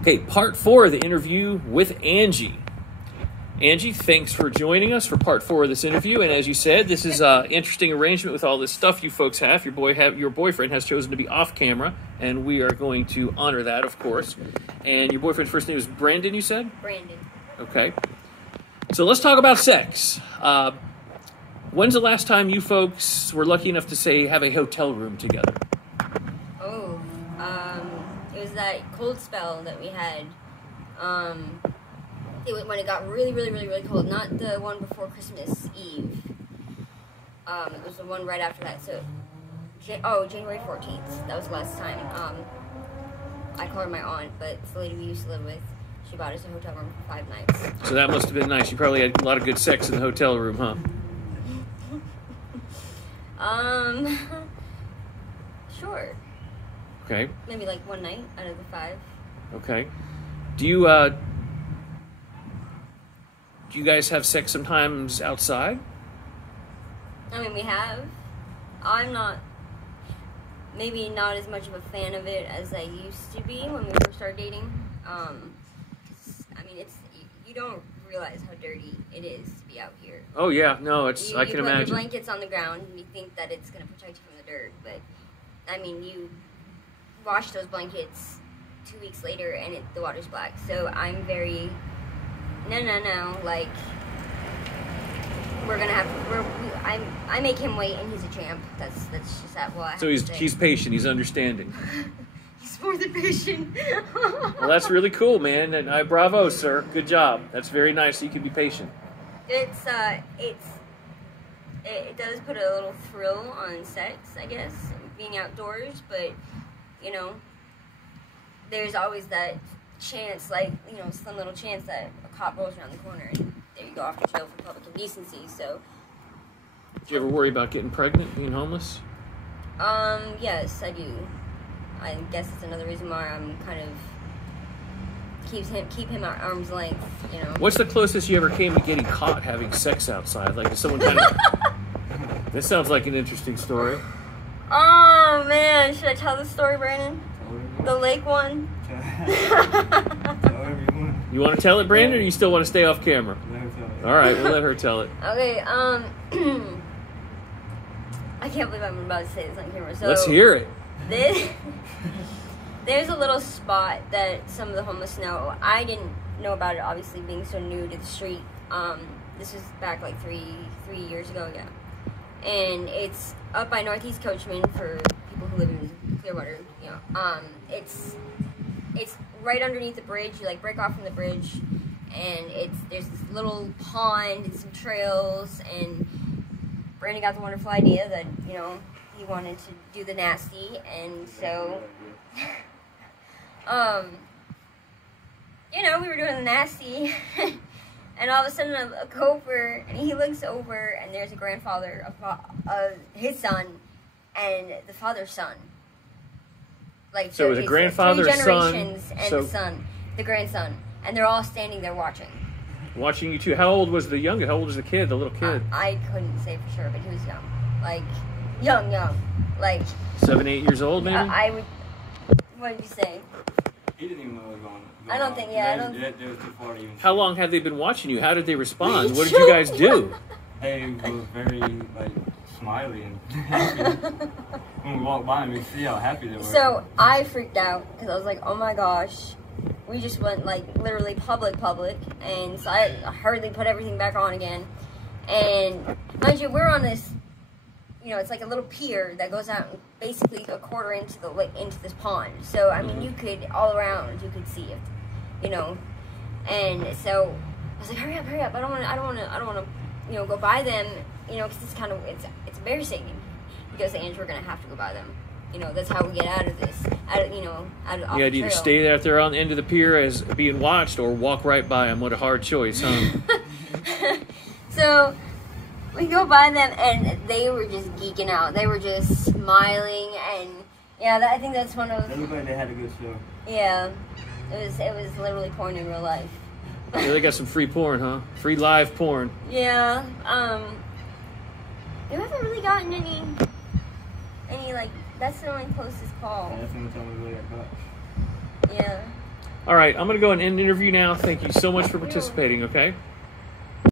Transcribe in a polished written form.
Okay, part 4 of the interview with Angie. Angie, thanks for joining us for part 4 of this interview. And as you said, this is an interesting arrangement with all this stuff you folks have. Your boyfriend has chosen to be off camera, and we are going to honor that, of course. And your boyfriend's first name is Brandon, you said? Brandon. Okay. So let's talk about sex. When's the last time you folks were lucky enough to, say, have a hotel room together? Oh, it was that cold spell that we had. When it got really, really, really, really cold. Not the one before Christmas Eve. It was the one right after that. So, January 14th. That was the last time. I call her my aunt, but it's the lady we used to live with. She bought us a hotel room for 5 nights. So that must have been nice. You probably had a lot of good sex in the hotel room, huh? Sure. Okay. Maybe like one night out of the 5. Okay. Do you guys have sex sometimes outside? I mean, we have. I'm maybe not as much of a fan of it as I used to be when we first started dating. I mean, you don't realize how dirty it is to be out here. Oh yeah, no, I can You put imagine. your blankets on the ground and you think that it's going to protect you from the dirt, but I mean, you wash those blankets 2 weeks later and the water's black. So I'm very no. Like, we're gonna have to. I make him wait, and he's a champ. That's just that. Well, So he's patient. He's understanding. He's more than patient. Well, that's really cool, man. And bravo, sir. Good job. That's very nice. You can be patient. It does put a little thrill on sex, I guess, being outdoors. But you know, there's always that chance, like, you know, some little chance that a cop rolls around the corner and there you go, off to jail for public indecency. So, Do you ever worry about getting pregnant, being homeless? Yes, I do. I guess it's another reason why I'm kind of keep him at arm's length, you know. What's the closest you ever came to getting caught having sex outside? Like, is someone kind of... This sounds like an interesting story. Oh, man. Should I tell the story, Brandon? The lake one? You want to tell it, Brandon, or you still want to stay off camera? All right, we'll let her tell it. Okay, I can't believe I'm about to say this on camera. So Let's hear it. There's a little spot that some of the homeless know. I didn't know about it, obviously, being so new to the street. This was back like three years ago, yeah. And it's up by Northeast Coachman for people who live in Clearwater. You know, it's right underneath the bridge. You like break off from the bridge, and there's this little pond and some trails. And Brandon got the wonderful idea that, you know, he wanted to do the nasty, and so you know, we were doing the nasty. And all of a sudden, I look over, and he looks over, and there's a grandfather of his son and the father's son. Like, so it was a grandfather, 3 son, generations, and the son, the grandson, and they're all standing there watching. Watching you two. How old was the youngest? How old was the kid, the little kid? I couldn't say for sure, but he was young. Like, young. Like 7, 8 years old, maybe? I would. What did you say? He didn't even know what was going on. I don't think. Yeah, I don't. They was too far to even. How long have they been watching you? How did they respond? What did you guys do? They were very like smiley and happy. When we walked by and we see how happy they were. So I freaked out because I was like, oh my gosh, we just went like literally public, and so I hurriedly put everything back on again. And mind you, we're on this, you know, it's like a little pier that goes out basically a quarter into the lake, into this pond. So I mean, you could all around, you could see it, you know. And so I was like, hurry up! I don't want to, you know, go by them, you know, because it's kind of it's embarrassing. He goes, Angie, we're gonna have to go by them. You know, that's how we get out of this. Out of You had to either stay out there on the end of the pier as being watched, or walk right by them. What a hard choice, huh? So we go by them, and they were just geeking out. They were just smiling, and yeah, I think that's one of. They looked like they had a good show. Yeah, it was literally porn in real life. Yeah, they got some free porn, huh? Free live porn. Yeah. You haven't really gotten any like. That's the only closest call. Yeah, that's the only time we really got caught. Yeah. All right, I'm going to go and end the interview now. Thank you so much for participating, okay?